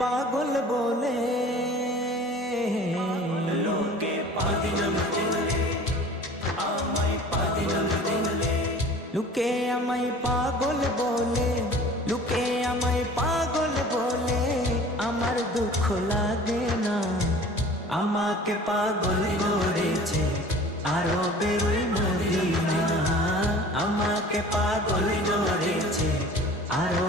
পাগল বলে। লোকে লুকে আমায় পাগল বলে লুকে আমায় পাগল বলে। আমার দুঃখ লাগে না। আমাকে পাগল করেছে আরও বেরোই মরি না আমাকে পাগল করেছে আরও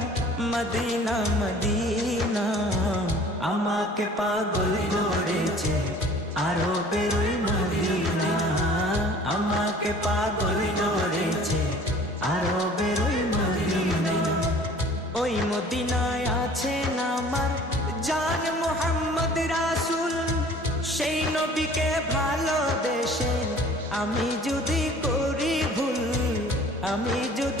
মদিনা মদিনা। আমাকে পাগল করেছে আরও বেরোই মদিনা। আমাকে পাগল করেছে আরও বেরোই মদিনা। ওই মদিনায় আছেন আমার জান মোহাম্মদ রাসুল? সেই নবীকে ভালোবেসে আমি যদি করি ভুল, আমি যদি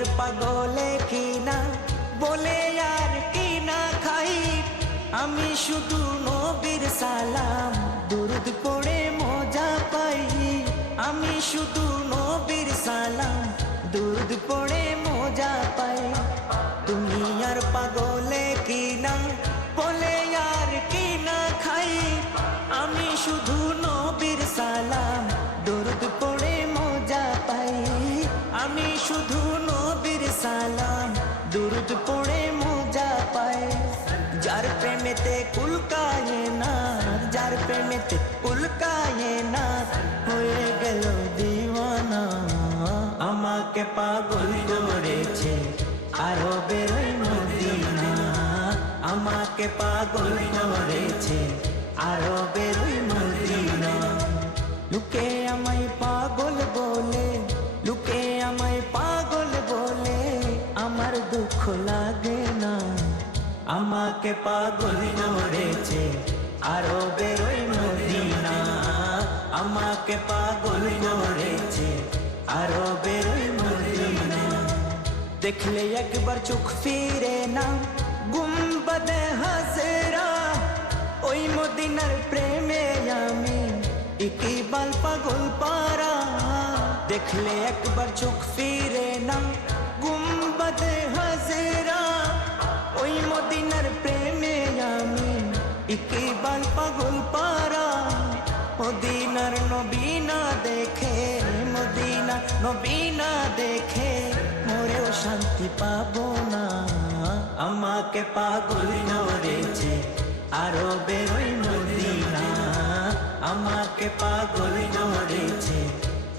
দুনিয়ার পাগলে কিনা? বলে আর কিনা খাই? আমি শুধু নবীর সালাম, দুরুদ পড়ে মজা পাই। আমি শুধু নবীর সালাম, দুরুদ পড়ে মজা পাই। দুনিয়ার পাগলে কিনা? বলে আর কিনা খাই। আমি শুধু নবীর সালাম, দুরুদ পড়ে মজা পাই। আমি শুধু সালাম, দুরুদ পড়ে মজা পাই যার প্রেমেতে কুলকায় না যার প্রেমেতে কুলকায় না হয়ে গেল দিওয়ানা। আমাকে পাগল করেছে আরও বেরোই মদিনা। আমাকে পাগল করেছে আরও বেরোই মদিনা। লুকে আমায় পাগল বলে, লুকে আমায় দুঃখ লাগে না। আমাকে পাগল করেছে, আরও বেরোই মদিনা। আমাকে পাগল করেছে, আরও বেরোই মদিনা। দেখলে একবার চোখ ফিরে না গুম্বদে হাজরা। ওই মদিনার প্রেমে আমি, ইকিবাল পাগল পারা দেখলে একবার চোখ ফিরে না গুম্বদে হাজরা ওই মদিনার প্রেমে আমি ইকিবাল পাগল পারা মদিনার নবীনা দেখে মদিনা নবীনা দেখে মোরেও শান্তি পাবো না আমাকে পাগল করেছে আরও বেরোই মদিনা আমাকে পাগল করেছে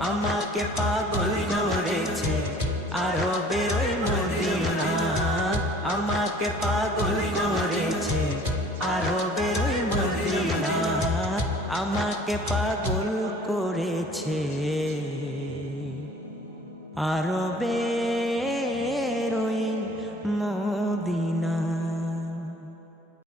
আমাকে পাগল করেছে, আরও বেরোই মদিনা। আমাকে পাগল করেছে, আরও বেরোই মদিনা। আমাকে পাগল করেছে, আরও বেশি